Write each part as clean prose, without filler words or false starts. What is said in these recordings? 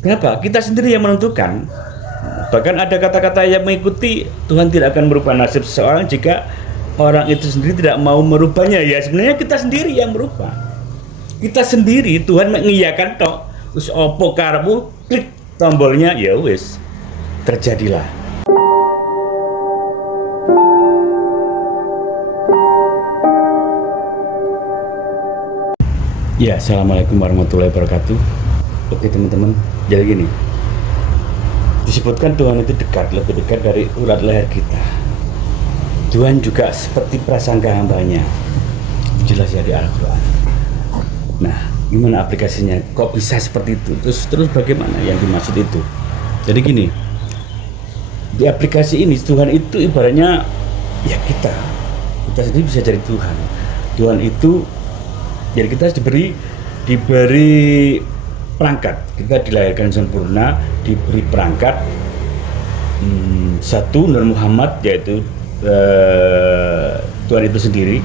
Kenapa? Kita sendiri yang menentukan. Bahkan ada kata-kata yang mengikuti Tuhan tidak akan merubah nasib seseorang jika orang itu sendiri tidak mau merubahnya. Ya sebenarnya kita sendiri yang merubah. Kita sendiri, Tuhan mengiyakan tok. Terus opo karepmu, klik tombolnya, ya wis terjadilah. Ya, assalamualaikum warahmatullahi wabarakatuh. Oke teman-teman, jadi gini, disebutkan Tuhan itu dekat, lebih dekat dari urat leher kita. Tuhan juga seperti prasangka hambanya, jelas ya di Al-Quran. Nah, gimana aplikasinya? Kok bisa seperti itu? Terus bagaimana yang dimaksud itu? Jadi gini, di aplikasi ini Tuhan itu ibaratnya ya kita sendiri bisa jadi Tuhan. Tuhan itu, jadi kita diberi perangkat. Kita dilahirkan sempurna, diberi perangkat satu Nur Muhammad, yaitu Tuhan itu sendiri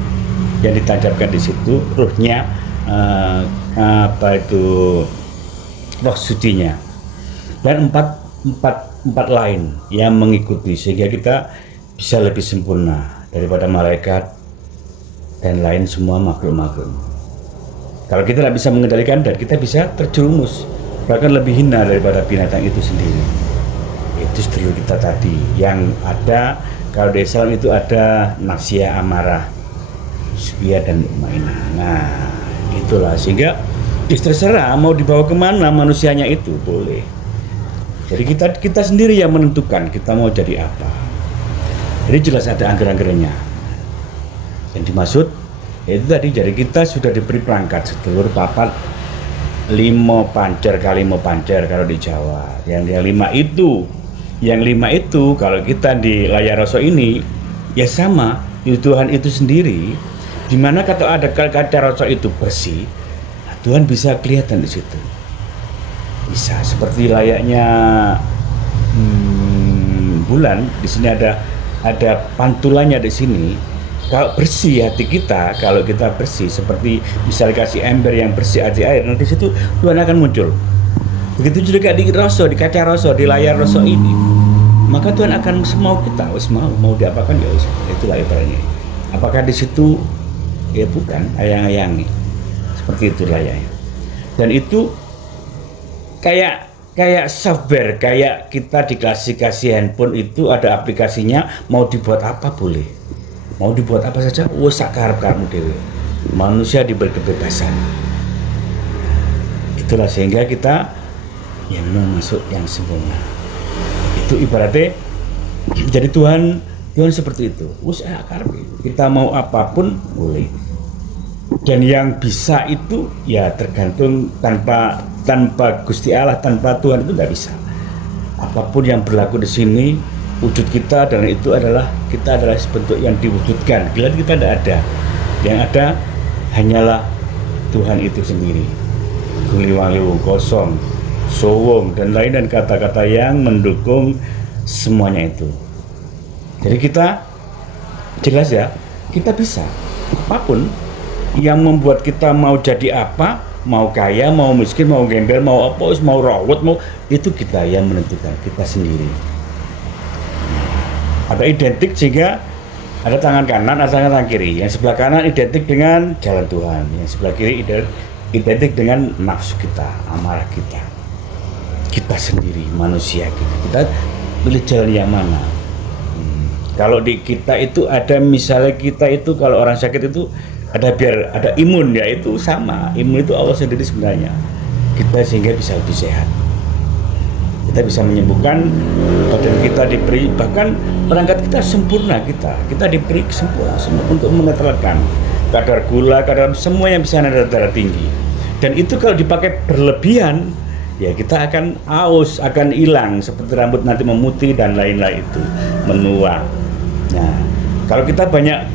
yang ditancapkan di situ, ruhnya, roh sucinya, dan empat lain yang mengikuti sehingga kita bisa lebih sempurna daripada malaikat dan lain semua makhluk-makhluk. Kalau kita tidak bisa mengendalikan dan kita bisa terjerumus, bahkan lebih hina daripada binatang itu sendiri. Itu stereo kita tadi yang ada. Kalau di Islam itu ada nafsiyah, amarah, subiyah, dan mutmainah. Nah itulah, sehingga terserah mau dibawa kemana manusianya itu boleh. Jadi kita sendiri yang menentukan kita mau jadi apa. Jadi jelas ada anggaran-anggarannya. Yang dimaksud itu tadi, jadi kita sudah diberi perangkat sedulur papat 5 pancer kali 5 pancer kalau di Jawa. Yang 5 itu kalau kita di layar rasa ini ya sama, Tuhan itu sendiri. Dimana kalau ada kaca rasa itu bersih, nah Tuhan bisa kelihatan di situ. Bisa seperti layaknya bulan. Di sini ada pantulannya di sini. Kalau bersih hati kita, kalau kita bersih seperti misalnya kasih ember yang bersih hati air, nanti situ Tuhan akan muncul. Begitu juga di rasa, di kaca rasa, di layar rasa ini, maka Tuhan akan semau kita, mau diapakan ya wis. Itulah ibaratnya. Apakah di situ ya bukan ayang-ayangi, seperti itulah ya. Dan itu kayak software, kayak kita dikasih handphone itu ada aplikasinya, mau dibuat apa boleh. Mau dibuat apa saja, wes sakarep-karepmu dhewe. Manusia diberi kebebasan. Itulah sehingga kita yang memang masuk yang sempurna. Itu ibaratnya jadi Tuhan seperti itu. Wes akarep. Kita mau apapun boleh. Dan yang bisa itu ya tergantung, tanpa Gusti Allah, tanpa Tuhan itu nggak bisa. Apapun yang berlaku di sini, wujud kita dan itu adalah kita adalah bentuk yang diwujudkan. Bila kita tidak ada, yang ada hanyalah Tuhan itu sendiri. Guliwang kosong, sowong dan lain, dan kata-kata yang mendukung semuanya itu. Jadi kita jelas ya, kita bisa apapun yang membuat kita mau jadi apa, mau kaya, mau miskin, mau gembel, mau apa, mau rawat, mau, itu kita yang menentukan, kita sendiri. Ada identik sehingga ada tangan kanan, ada tangan kiri. Yang sebelah kanan identik dengan jalan Tuhan, yang sebelah kiri identik dengan nafsu kita, amarah kita. Kita sendiri, manusia kita pilih jalan yang mana. Kalau di kita itu ada, misalnya kita itu kalau orang sakit itu biar ada imun, ya itu sama. Imun itu Allah sendiri sebenarnya. Kita sehingga bisa lebih sehat. Kita bisa menyembuhkan badan kita, diberi bahkan perangkat kita sempurna, kita diberi sempurna untuk menetralkan kadar gula, kadar semua yang bisa naik darah tinggi. Dan itu kalau dipakai berlebihan ya kita akan aus, akan hilang seperti rambut nanti memutih dan lain-lain itu menua. Nah, kalau kita banyak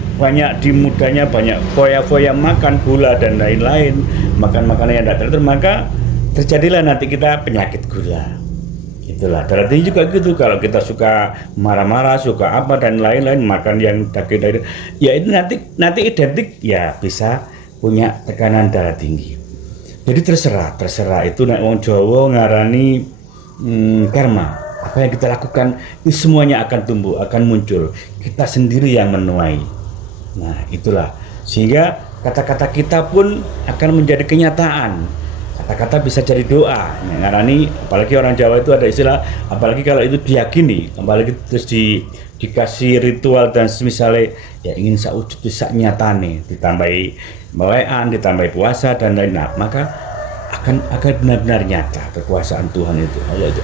di mudanya banyak foya-foya makan gula dan lain-lain, makan makanan yang tidak teratur, maka terjadilah nanti kita penyakit gula. Itulah darah tinggi juga gitu. Kalau kita suka marah-marah, suka apa dan lain-lain, makan yang daging, ya itu nanti identik ya bisa punya tekanan darah tinggi. Jadi terserah itu nek wong Jawa ngarani karma. Apa yang kita lakukan itu semuanya akan tumbuh, akan muncul. Kita sendiri yang menuai. Nah, itulah. Sehingga kata-kata kita pun akan menjadi kenyataan. Kata-kata bisa jadi doa. Nah, ngarani, apalagi orang Jawa itu ada istilah, apalagi kalau itu diyakini, apalagi terus dikasih ritual dan misalnya ya ingin saujud sak nyatane, ditambahi bawaan, ditambahi puasa dan lain-lain, nah, maka akan benar-benar nyata kekuasaan Tuhan itu. Allah itu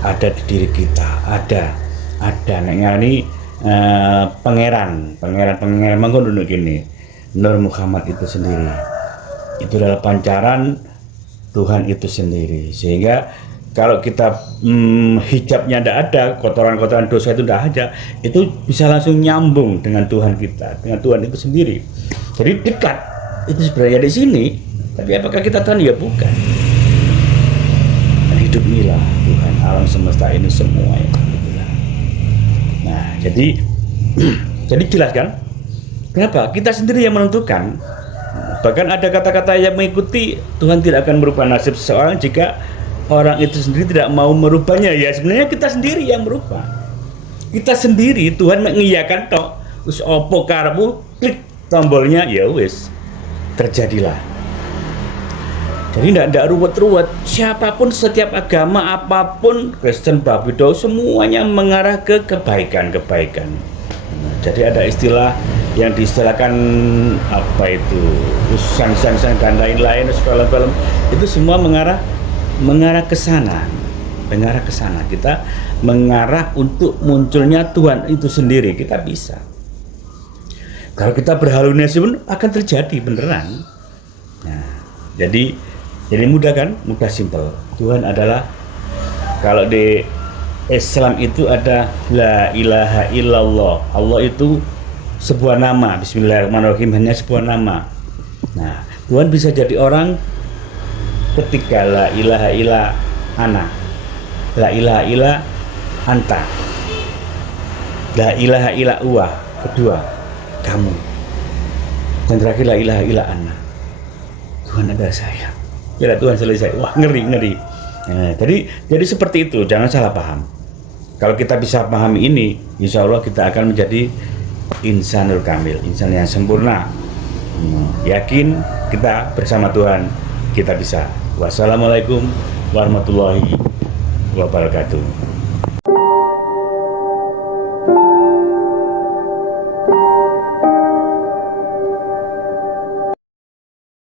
ada di diri kita, ada ngarani pangeran manggon gini. Nur Muhammad itu sendiri. Itu adalah pancaran Tuhan itu sendiri. Sehingga kalau kita hijabnya tidak ada, kotoran-kotoran dosa itu tidak ada, itu bisa langsung nyambung dengan Tuhan kita, dengan Tuhan itu sendiri. Jadi dekat itu sebenarnya di sini. Tapi apakah kita tahu? Ya bukan. Dan hidup inilah Tuhan alam semesta ini semua ya. Nah, jadi jelas kan? Kenapa? Kita sendiri yang menentukan. Bahkan ada kata-kata yang mengikuti Tuhan tidak akan merubah nasib seseorang jika orang itu sendiri tidak mau merubahnya. Ya sebenarnya kita sendiri yang merubah. Kita sendiri, Tuhan mengiyakan tok. Terus opo karepmu, klik tombolnya, ya wis terjadilah. Jadi tidak ruwet-ruwet. Siapapun, setiap agama apapun, Kristen, Buddha, semuanya mengarah ke kebaikan. Nah, jadi ada istilah yang diistilahkan apa itu, sang-sang dan lain-lain, film-film itu semua mengarah ke sana. Kita mengarah untuk munculnya Tuhan itu sendiri. Kita bisa. Kalau kita berhalusinasi pun akan terjadi beneran. Nah, jadi mudah kan? Mudah, simpel. Tuhan adalah, kalau di Islam itu ada la ilaha illallah. Allah itu sebuah nama. Bismillahirrahmanirrahim, hanya sebuah nama. Nah, Tuhan bisa jadi orang ketika la ilaha illa ana, la ilaha illa anta, la ilaha illa uwa, kedua kamu, dan terakhir la ilaha illa ana, Tuhan adalah saya. Kira Tuhan selesai. Wah, ngeri. Nah, jadi seperti itu, jangan salah paham. Kalau kita bisa pahami ini, insya Allah kita akan menjadi insanul kamil, insan yang sempurna. Yakin kita bersama Tuhan, kita bisa. Wassalamualaikum warahmatullahi wabarakatuh.